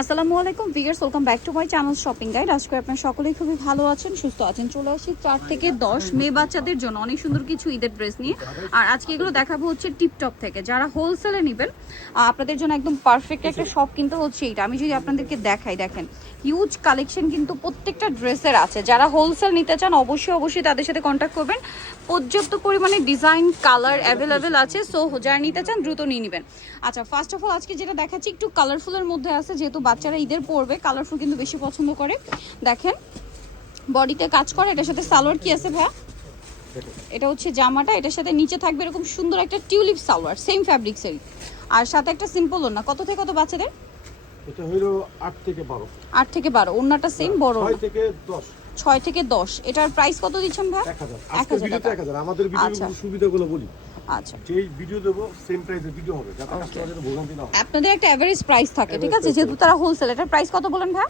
আসসালামু আলাইকুম viewers, welcome back to my channel shopping guide. আজকে আপনারা সকলেই খুবই ভালো আছেন, সুস্থ আছেন। চলে আসি 4 থেকে 10 মেয়ে বাচ্চাদের জন্য অনেক সুন্দর কিছু ঈদের ড্রেস নিয়ে। আর আজকে এগুলো দেখাবো হচ্ছে টিপটপ থেকে। যারা হোলসেলে নেবেন আপনাদের জন্য একদম পারফেক্ট একটা শপ কিন্তু হচ্ছে এটা। আমি যদি আপনাদেরকে দেখাই, দেখেন হিউজ কালেকশন কিন্তু প্রত্যেকটা ড্রেসের আছে। যারা হোলসেল নিতে চান অবশ্যই তাদের সাথে কন্ট্যাক্ট করবেন। পর্যাপ্ত পরিমাণে ডিজাইন কালার অ্যাভেলেবেল আছে, সো যারা নিতে চান দ্রুত নিয়ে নেবেন। আচ্ছা, ফার্স্ট অফ অল আজকে যেটা দেখাচ্ছি একটু কালারফুলের মধ্যে আছে, যেহেতু বাচ্চারা ঈদের পরবে কালারফুল কিন্তু বেশি পছন্দ করে। দেখেন বডিতে কাজ করে, এটার সাথে সালোয়ার কি আছে ভাইয়া? এটা হচ্ছে জামাটা, এটার সাথে নিচে থাকবে এরকম সুন্দর একটা টিউলিপ সালোয়ার, সেম ফ্যাব্রিক্সেরই। আর সাথে একটা সিম্পল ওড়না। কত থেকে কত বাচ্চাদের? এটা হলো 8 থেকে 12। 8 থেকে 12। ওড়নাটা সেম বড়। 6 থেকে 10। 6 থেকে 10। এটার প্রাইস কত দিচ্ছেন ভাই? 1000। আজকের ভিডিওতে 1000। আমাদের ভিডিওর সুবিধাগুলো বলি। আচ্ছা, যেই ভিডিও দেব সেম প্রাইসে ভিডিও হবে, যাতে কাস্টমারদের ভোগান্তি না হয়। আপনাদের একটা এভারেজ প্রাইস থাকে, ঠিক আছে? যেহেতু তারা হোলসেল, এটার প্রাইস কত বলেন ভাই?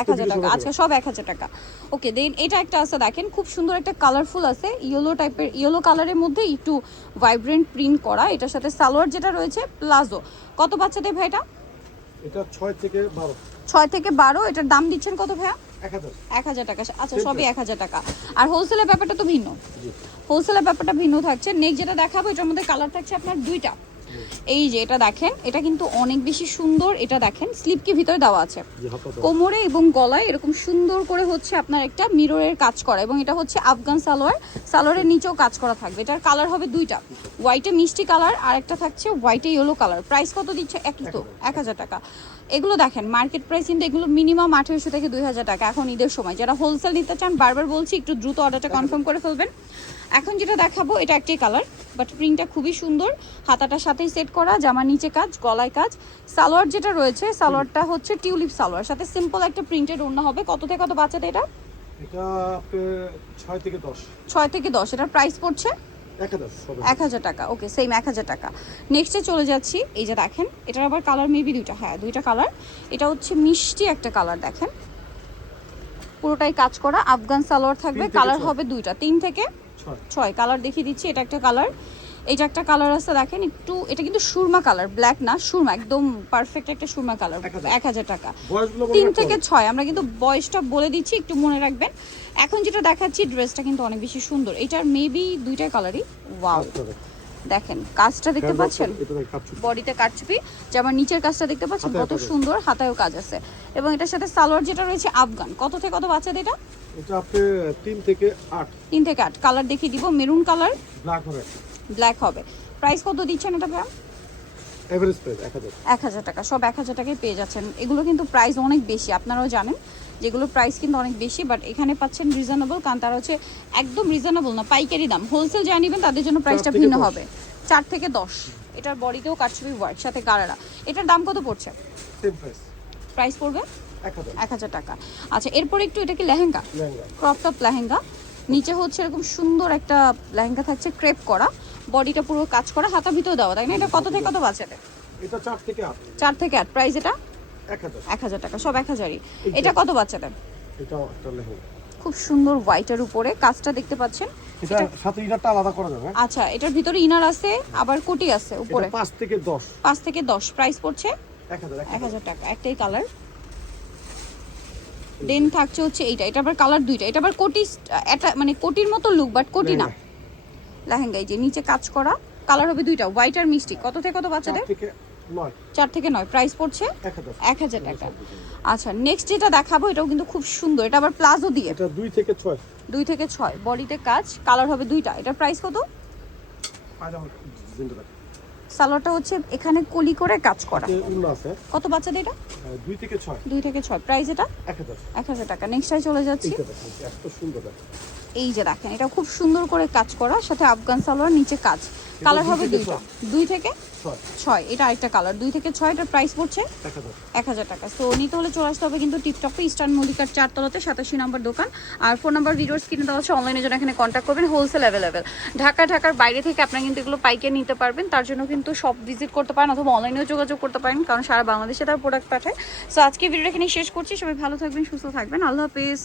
1000 টাকা। আচ্ছা, সব 1000 টাকা। ওকে, দেন এটা একটা আছে, দেখেন খুব সুন্দর একটা কালারফুল আছে, ইয়েলো টাইপের, ইয়েলো কালারের মধ্যে একটু ভাইব্রেন্ট প্রিন্ট করা। এটার সাথে সালোয়ার যেটা রয়েছে প্লাজো। কত বাচ্চাদের ভাই এটা? এটা 6 থেকে 12। 6 থেকে 12। এটার দাম দিচ্ছেন কত ভাইয়া? 1000। 1000 টাকা। আচ্ছা, সবই 1000 টাকা। আর হোলসেলের ব্যাপারটা তো ভিন্ন, হোলসেলের ব্যাপারটা ভিন্ন থাকছে। নেক্সট যেটা দেখাবো, এটার মধ্যে কালার থাকছে আপনার দুইটা। এই যে এটা দেখেন, এটা কিন্তু অনেক বেশি সুন্দর। এটা দেখেন স্লিপ কি ভিতরে দেওয়া আছে, কোমরে এবং গলায় এরকম সুন্দর করে হচ্ছে আপনার একটা মিররের কাজ করা, এবং এটা হচ্ছে আফগান সালোয়ার। সালোয়ারের নিচেও কাজ করা থাকবে। এটার কালার হবে দুইটা, হোয়াইটে মিষ্টি কালার আর একটা থাকছে হোয়াইটে ইয়েলো কালার। প্রাইস কত দিচ্ছে? একই তো, 1000 টাকা। এগুলো দেখেন মার্কেট প্রাইস কিন্তু এগুলো মিনিমাম 1800 থেকে 2000 টাকা এখন ঈদের সময়। যারা হোলসেল নিতে চান বারবার বলছি একটু দ্রুত অর্ডারটা কনফার্ম করে ফেলবেন। এখন যেটা দেখাবো এটা একটাই কালার, বাট প্রিন্টটা খুবই সুন্দর। হাতাটার সাথেই সেট করা, জামার নিচে কাজ, গলায় কাজ। সালোয়ার যেটা রয়েছে, সালোয়ারটা হচ্ছে টিউলিপ সালোয়ার, সাথে সিম্পল একটা প্রিন্টেড ওড়না হবে। কত থেকে কত বাচ্চাদের এটা? এটা আপনি 6 থেকে 10। 6 থেকে 10। এটার প্রাইস পড়ছে 1000 টাকা। ওকে, সেম 1000 টাকা। নেক্সটে চলে যাচ্ছি। এই যে দেখেন, এটার আবার কালার মেবি দুইটা, হ্যাঁ দুইটা কালার। এটা হচ্ছে মিষ্টি একটা কালার, দেখেন পুরোটাই কাজ করা আফগান সালোয়ার থাকবে। কালার হবে দুইটা, 3 থেকে 6 কালার দেখিয়ে দিচ্ছি। এটা একটা কালার, এটা একটা কালার আছে দেখেন একটু, এটা কিন্তু সুরমা কালার, ব্ল্যাক না, সুরমা, একদম পারফেক্ট একটা সুরমা কালার। 1000 টাকা। 3 থেকে 6। আমরা কিন্তু বয়সটা বলে দিচ্ছি, একটু মনে রাখবেন। এখন যেটা দেখাচ্ছি ড্রেসটা কিন্তু অনেক বেশি সুন্দর। এটার মেবি দুইটা কালারই। ওয়াও, দেখেন কাজটা দেখতে পাচ্ছেন, বডিতে কাটছুপি, যেমন নিচের কাজটা দেখতে পাচ্ছেন কত সুন্দর, হাতায়ও কাজ আছে। এবং এটার সাথে সালোয়ার যেটা রয়েছে আফগান। কত থেকে কত বাচ্চাদের এটা? এটা আপনি 3 থেকে 8। 3 থেকে 8। কালার দেখিয়ে দিব, মেরুন কালার, ব্ল্যাক হবে। ব্ল্যাক হবে। প্রাইস কত দিচ্ছেন এটা ভাই? Average price 1000। 1000 টাকা। সব 1000 টাকায় পেয়ে যাচ্ছেন। এগুলো কিন্তু প্রাইস অনেক বেশি, আপনারাও জানেন যেগুলো প্রাইস কিন্তু অনেক বেশি, বাট এখানে পাচ্ছেন রিজনেবল, কারণ তারা হচ্ছে একদম রিজনেবল না, পাইকারি দাম। হোলসেল যারা নেবেন তাদের জন্য প্রাইসটা ভিন্ন হবে। 4 থেকে 10। এটার বডিতেও কাটছবি ওয়ার্ক, সাথে গারারা। এটার দাম কত পড়ছে? Same price. প্রাইস পড়বে 1000 টাকা। আচ্ছা, এরপর একটু, এটা কি লেহেঙ্গা? Crop top lehenga. নিচে হচ্ছে এরকম সুন্দর একটা লেহেঙ্গা থাকছে, ক্রেপ করা, বডিটা পুরো কাজ করা, হাতা ভিতর দেওয়া, তাই না? এটা কত থেকে কত বাচ্চাদের? এটা 4 থেকে 8। 4 থেকে 8। প্রাইস এটা 1000 টাকা, সব 1000ই। এটা কত বাচ্চাদের? এটা একটা লেহেঙ্গা খুব সুন্দর হোয়াইটের উপরে কাজটা দেখতে পাচ্ছেন। এটা সাথে ইনারটা আলাদা করা যাবে। আচ্ছা, এটার ভিতরে ইনার আছে, আবার কোটি আছে উপরে। এটা 5 থেকে 10। 5 থেকে 10। প্রাইস পড়ছে 1000 টাকা। একটাই কালার। দেন থাকছে হচ্ছে এইটা, এটা আবার কালার দুইটা। এটা আবার কোটি, এটা মানে কোটির মতো লুক, বাট কোটি না, লেহেঙ্গা। এই যে নিচে কাজ করা, কালার হবে দুইটা, হোয়াইট আর মিষ্টি। কত থেকে কত বাচ্চাদের? 4 থেকে 9। প্রাইস পড়ছে 1000 টাকা। আচ্ছা, নেক্সট যেটা দেখাবো এটাও কিন্তু খুব সুন্দর। এটা আবার প্লাজো দিয়ে। এটা 2 থেকে 6। 2 থেকে 6। বডিতে কাজ, কালার হবে দুইটা। এটার প্রাইস কত? সালোয়ারটা হচ্ছে এখানে কলি করে কাজ করা। কত বাচ্চাদের এটা? 2 থেকে 6। 2 থেকে 6। প্রাইস এটা 1000 টাকা। নেক্সটটাই চলে যাচ্ছি। এত সুন্দর। এই যে দেখেন, এটা খুব সুন্দর করে কাজ করা, সাথে আফগান সালোয়ার, নিচে কাজ। কালার হবে দুইটা, 2 থেকে 6। এটা আরেকটা কালার, 2 থেকে 6। এটার প্রাইস পড়ছে 1000 টাকা। সো নিতে হলে চলে আসতে হবে কিন্তু টিপটপে, ইস্টার্ন মল্লিকার 4 তলাতে, 87 নম্বর দোকান। আর ফোন নাম্বার ভিডিওর স্ক্রিনে দেওয়া আছে, অনলাইনের জন্য এখানে কন্ট্যাক্ট করবেন। Wholesale available. ঢাকার বাইরে থেকে আপনারা কিন্তু এগুলো পাইকারি নিতে পারবেন, তার জন্য কিন্তু শপ ভিজিট করতে পারেন অথবা অনলাইনেও যোগাযোগ করতে পারেন, কারণ সারা বাংলাদেশে তার প্রোডাক্ট পাঠায়। সো আজকে ভিডিওটা এখানে শেষ করছি। সবাই ভালো থাকবেন, সুস্থ থাকবেন। আল্লাহ হাফেজ।